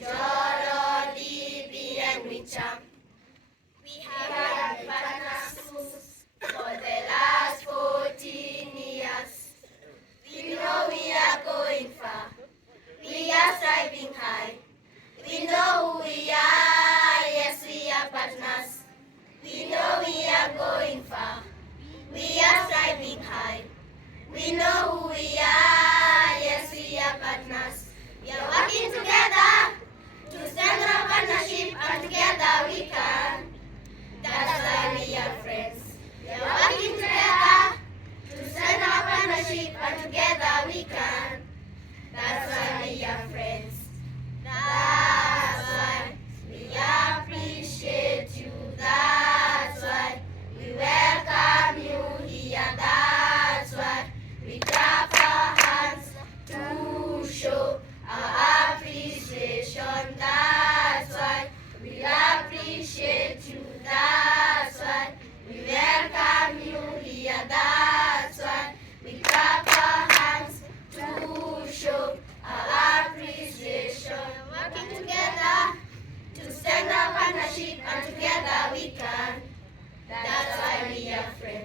Joro, Didi, and Wicham. We have had partners for the last 14 years. We know we are going far. We are striving high. We know who we are. Yes, we are partners. We know we are going far. We are striving high. We know who we are. Yes, we are partners. We are working together to stand our partnership, and together we can. That's why we are friends. We are working together to stand our partnership, and together we can. That's why we are friends. That's why we appreciate you. That's why we welcome you here. That's why we clap our hands to show our appreciation. That's why we appreciate you. That's why we welcome you here. That's why we clap our hands to show our appreciation. Working together to stand our partnership, and together we can. That's why we are friends.